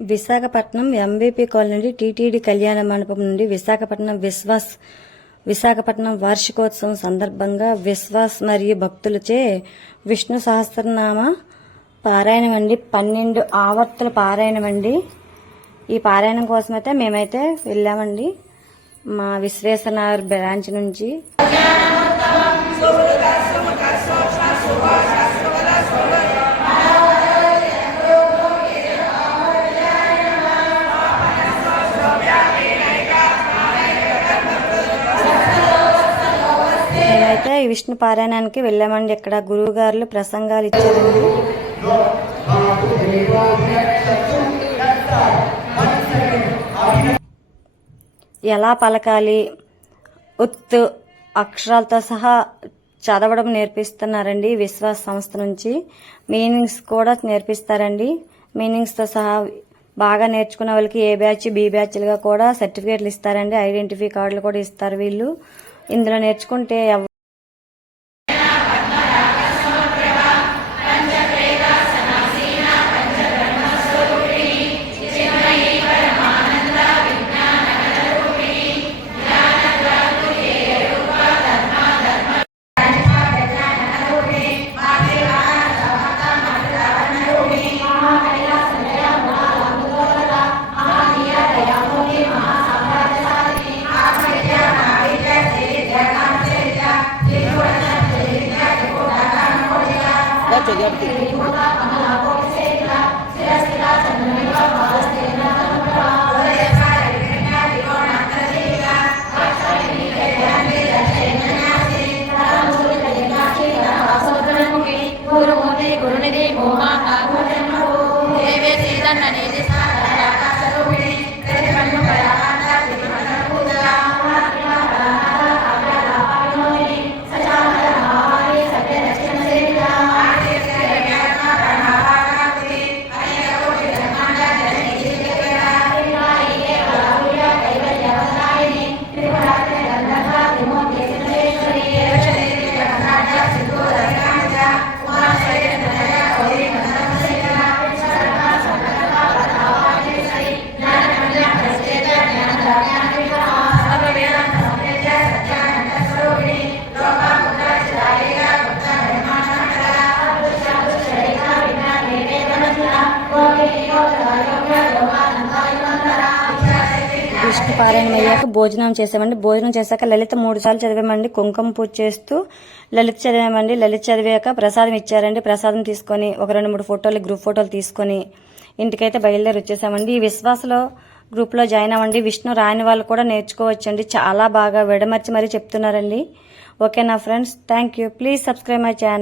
Visakhapatnam MBP colony TTD కళ్యాణ మండపం నుండి విశాఖపట్నం విశ్వాస్ విశాఖపట్నం వార్షికోత్సవం సందర్భంగా విశ్వాస్ మరియు భక్తులచే విష్ణు సహస్రనామ పారాయణం అండి. పన్నెండు ఆవర్తుల పారాయణం అండి. ఈ పారాయణం కోసమైతే మేమైతే వెళ్ళామండి. మా విశ్వేశ్వరనగర్ బ్రాంచ్ నుంచి. ఈ విష్ణు పారాయణానికి వెళ్ళామండి. ఇక్కడ గురువుగారులు ప్రసంగాలు ఇచ్చారండి. ఎలా పలకాలి? ఉత్తు అక్షరాలతో సహా చదవడం నేర్పిస్తున్నారండి విశ్వాస సంస్థ నుంచి. మీనింగ్స్ కూడా నేర్పిస్తారండి. మీనింగ్స్తో సహా బాగా నేర్చుకున్న వాళ్ళకి ఏ బ్యాచ్ బి బ్యాచ్లుగా కూడా సర్టిఫికేట్లు ఇస్తారండి. ఐడెంటిఫై కార్డులు కూడా ఇస్తారు వీళ్ళు. ఇందులో నేర్చుకుంటే గురుమూర్తి గురునిధి భూమాకారుణ్యము దేవే శ్రీధన్ననిధి విష్ణు పారాయణం అయ్యాక భోజనం చేసామండి భోజనం చేశాక లలిత మూడు సార్లు చదివామండి. కుంకుమ పూజ చేస్తూ లలిత చదివామండి. లలిత చదివాక ప్రసాదం ఇచ్చారండి. ప్రసాదం తీసుకొని ఒక రెండు మూడు ఫోటోలు గ్రూప్ ఫోటోలు తీసుకొని ఇంటికైతే బయలుదేరి వచ్చేసామండి. ఈ విశ్వాసలో గ్రూప్లో జాయిన్ అవ్వండి. విష్ణు రాని వాళ్ళు కూడా నేర్చుకోవచ్చండి. చాలా బాగా విడమర్చి మరీ చెప్తున్నారండి. ఓకే నా friends thank you. Please subscribe my channel.